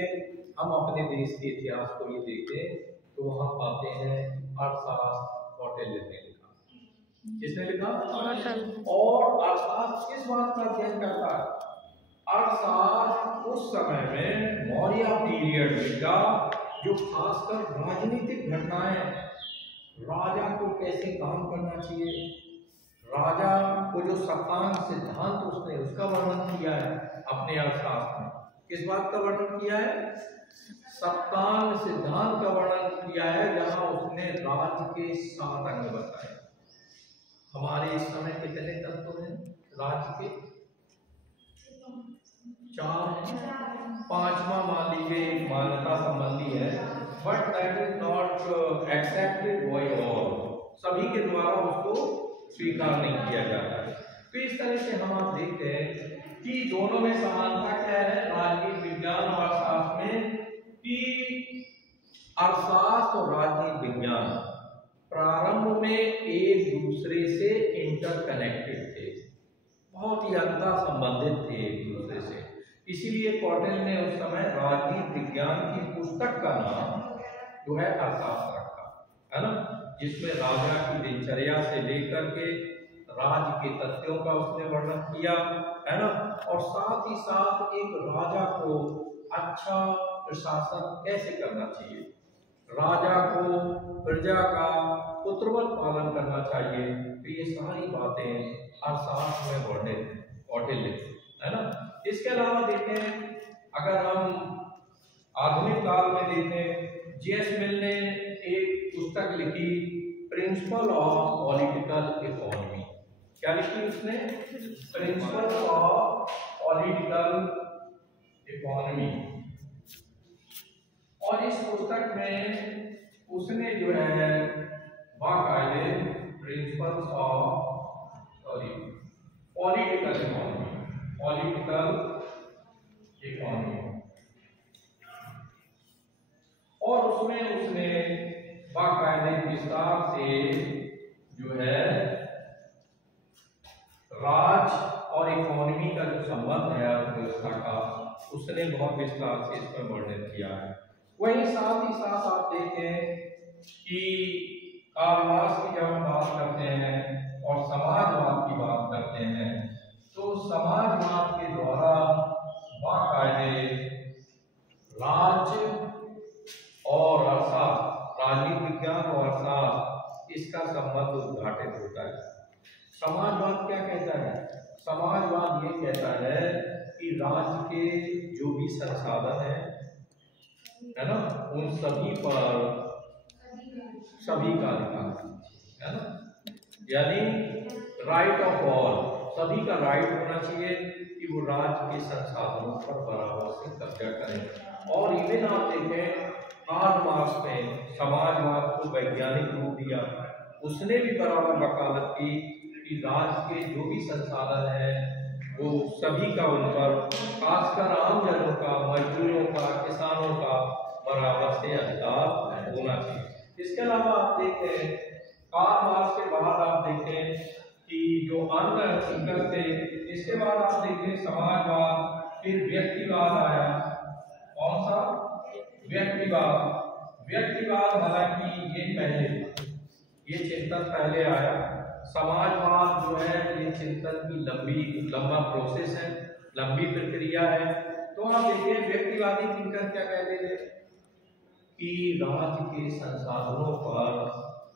देखें, हम अपने देश के इतिहास को ये देखें तो वहां पाते हैं अर्थशास्त्र कौटिल्य ने लिखा। किसने लिखा? और अर्थशास्त्र किस बात का अध्ययन करता है? अर्थशास्त्र उस समय में मौर्य पीरियड का जो खासकर राजनीतिक घटनाएं, राजा को कैसे काम करना चाहिए, राजा को जो सप्तांग सिद्धांत उसने उसका वर्णन किया है अपने अर्थशास्त्र में। किस बात का वर्णन किया है? सप्तांग सिद्धांत का वर्णन किया है, जहां उसने राज्य के 7 अंग बताए। हमारे इस समय कितने तत्व हैं राज्य के? 4 हैं। 5वां मान लीजिए एक मान्यता संबंधी है, but that is not accepted by all, सभी के द्वारा उसको स्वीकार नहीं किया जाता है। तो इस तरह से हम आप देखते हैं कि दोनों में समानता क्या है राजनीतिक विज्ञान और अर्थशास्त्र में, कि अर्थशास्त्र और राजनीतिक विज्ञान प्रारंभ में एक दूसरे से इंटरकनेक्टेड थे, बहुत ही अंतर संबंधित थे एक दूसरे से। इसीलिए कौटिल्य ने उस समय राजनीतिक विज्ञान की पुस्तक का नाम जो है अर्थशास्त्र रखा, है ना, जिसमें राजा की दिनचर्या से लेकर के राज्य के तथ्यों का उसने वर्णन किया, है ना, और साथ ही साथ एक राजा को अच्छा प्रशासन कैसे करना चाहिए, राजा को प्रजा का पुत्रवत पालन करना चाहिए। तो ये सारी बातें अर्थशास्त्र में वर्णित कौटिल्य, है ना। इसके अलावा देखें, अगर हम आधुनिक काल में देखें, जेएस मिल ने एक पुस्तक लिखी प्रिंसिपल ऑफ पॉलिटिकल इकोनॉमी। क्या लिखी उसने? Principle of political economy. और इस पुस्तक में उसने जो है बाकायदे प्रिंसिपल्स ऑफ पॉलिटिकल इकोनॉमी, और उसमें उसने बाकायदे विस्तार से जो है राज और इकोनॉमी का जो संबंध है अर्थव्यवस्था का, उसने बहुत विस्तार से इसमें वर्णन किया है। वही साथ ही साथ आप देखें कि कार्ल मार्क्स की जब हम बात करते हैं और समाजवाद की बात करते हैं, तो समाजवाद के द्वारा बाकायदे राज्य और अर्थशास्त्र, राजनीतिक विज्ञान और अर्थशास्त्र, इसका संबंध उद्घाटित होता है। समाजवाद क्या कहता है? समाजवाद ये कहता है कि राज्य के जो भी संसाधन है ना, उन सभी पर सभी का अधिकार है ना, यानी राइट ऑफ ऑल, सभी का राइट होना चाहिए कि वो राज्य के संसाधनों पर बराबर से कब्जा करें। और इवन आप देखें, कार्ल मार्क्स ने समाजवाद को वैज्ञानिक रूप दिया, उसने भी बराबर वकालत की कि राज्य के जो भी संसाधन है वो सभी का उन पर, खासकर आम जनों का, मजदूरों का, किसानों का बराबर से अधिकार होना चाहिए। इसके अलावा आप देखें, कार्ल मार्क्स के बाद आप देखें कि जो अन्य चिंतक थे, इसके बाद आप देखें समाजवाद, फिर व्यक्तिवाद आया। कौन सा? व्यक्तिवाद हालांकि ये पहले, ये चिंतन पहले आया। समाजवाद जो है ये चिंतन की लंबा प्रोसेस है, लंबी प्रक्रिया है। तो आप देखिए, व्यक्तिवादी चिंतन क्या कहते थे कि राज्य के संसाधनों पर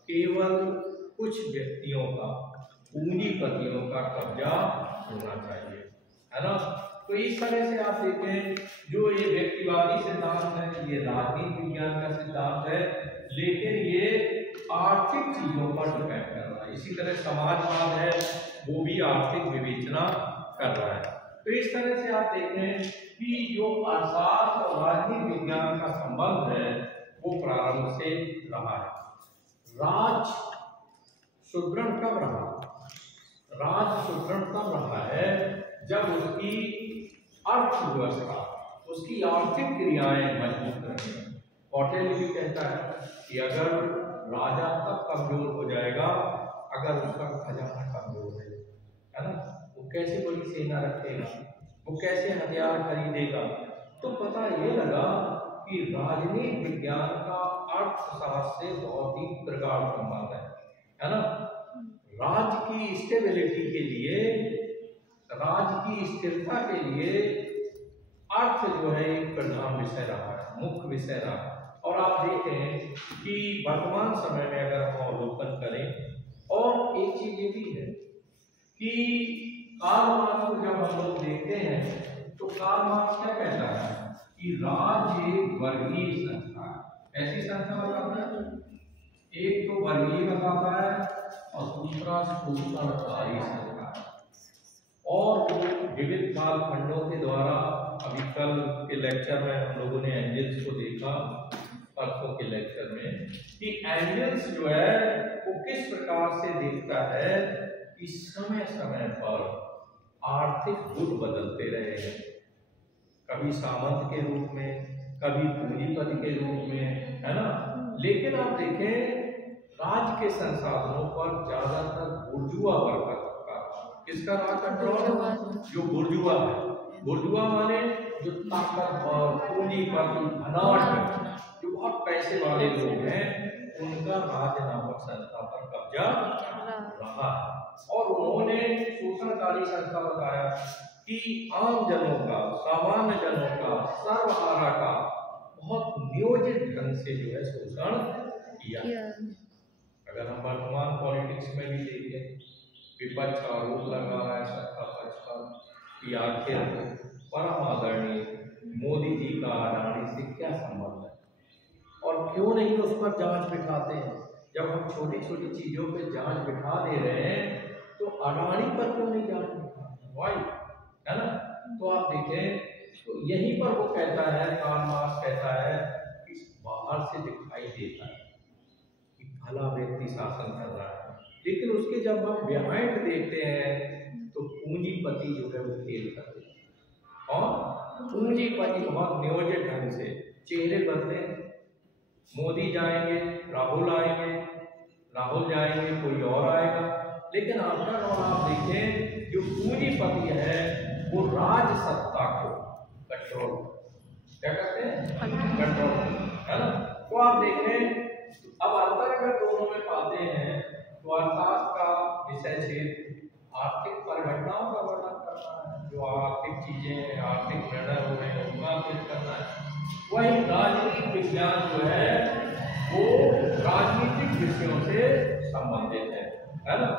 केवल कुछ व्यक्तियों का, पूंजीपतियों का कब्जा होना चाहिए, है ना। तो इस तरह से आप देखें, जो ये व्यक्तिवादी सिद्धांत है ये राजनीतिक विज्ञान का सिद्धांत है, लेकिन ये आर्थिक चीजों पर डिपेंड कर रहा है। इसी तरह समाजवाद है, वो भी आर्थिक विवेचना कर रहा है। तो इस तरह से आप देखें कि जो अर्थशास्त्र और राजनीतिक विज्ञान का संबंध है वो प्रारंभ से रहा है। राज सुदृढ़ कब रहा? राज सुदृढ़ तब रहा है जब उसकी अर्थव्यवस्था, उसकी आर्थिक क्रियाएं मजबूत रही। कौटिल्य भी कहता है कि अगर राजा तब कमजोर हो जाएगा अगर उसका खजाना कमजोर है ना। वो कैसे बड़ी सेना रखेगा, वो कैसे हथियार खरीदेगा, तो पता ये लगा कि राजनीति विज्ञान का अर्थशास्त्र से बहुत ही प्रगाढ़ संबंध है ना। राज्य की स्टेबिलिटी के लिए, राज्य की स्थिरता के लिए अर्थ जो है एक प्रधान विषय रहा है, मुख्य विषय रहा है। और आप देखें कि वर्तमान समय में अगर हम अवलोकन करें, और एक चीज ये भी है कि कार्ल मार्क्स को जब हम लोग देखते हैं तो कार्ल मार्क्स क्या कहता है कि राज्य एक वर्गीय संस्था है। ऐसी संस्था बताता है, एक तो वर्गीय बताता है और दूसरा शोषणकारी संस्था है। और विविध कालखंडों के द्वारा, अभी कल के लेक्चर में हम लोगों ने एंजल्स को देखा, परसों के लेक्चर में, कि एंजल्स जो है वो किस प्रकार से देखता है कि समय समय पर आर्थिक गुट बदलते रहे हैं, कभी सामंत के रूप में, कभी पूंजीपति के रूप में, है ना। लेकिन आप देखें राज्य के संसाधनों पर ज्यादातर बुर्जुआ वर्ग का, किसका राज कंट्रोल, जो बुर्जुआ है। बुर्जुआ माने जो ताकतवर, पूंजीपति, धनाढ्य, जो बहुत पैसे वाले लोग हैं, उनका राज्य नामक संस्था पर कब्जा रहा है। और उन्होंने शोषणकारी संस्था बताया कि आम जनों का, सामान्य जनों का, सर्वहारा का बहुत नियोजित ढंग से जो है शोषण किया। अगर हम वर्तमान पॉलिटिक्स में भी देखें, विपक्ष आरोप लगा रहा है सत्ता पक्ष पर कि आखिर परम आदरणीय मोदी जी का अडानी से क्या संबंध है, और क्यों नहीं उस पर जांच बिठाते हैं। जब हम छोटी छोटी चीजों पे जांच बिठा दे रहे हैं तो अडानी पर क्यों नहीं जांच बिठाते, वाई, है ना। तो आप देखें तो यहीं पर वो कहता है, कार्ल मार्क्स कहता है कि बाहर से दिखाई देता है कि भला व्यक्ति शासन कर रहा है, लेकिन उसके जब हम बिहाइंड देखते हैं तो पूंजीपति जो है वो खेल करते हैं, और पूंजीपति बहुत नियोजित ढंग से चेहरे बदले, मोदी जाएंगे, राहुल आएंगे, राहुल जाएंगे, कोई और आएगा, लेकिन आफ्टर ऑल आप देखें जो पूंजीपति है वो राज सत्ता को कंट्रोल, क्या करते हैं, कंट्रोल, है ना। तो आप देखें अब अंतर अगर दोनों में पाते हैं तो अर्थशास्त्र का विषय क्षेत्र आर्थिक परिघटनाओं का वर्णन करना है, जो आर्थिक चीजें, आर्थिक निर्णय हो रहे हैं उनका अध्ययन करना है। वही राजनीतिक विज्ञान जो है वो राजनीतिक विषयों से संबंधित है ना।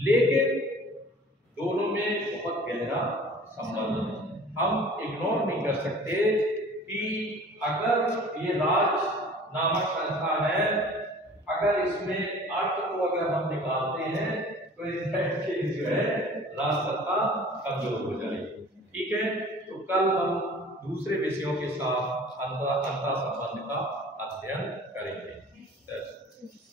लेकिन दोनों में बहुत गहरा संबंध है। हम इग्नोर नहीं कर सकते कि अगर ये राज नामक संस्था है, अगर इसमें अर्थ को अगर हम निकालते हैं तो इनफैक्ट जो है राज सत्ता कमजोर हो जाएगी। ठीक है, तो कल हम दूसरे विषयों के साथ अंतर संबंध का अध्ययन करेंगे।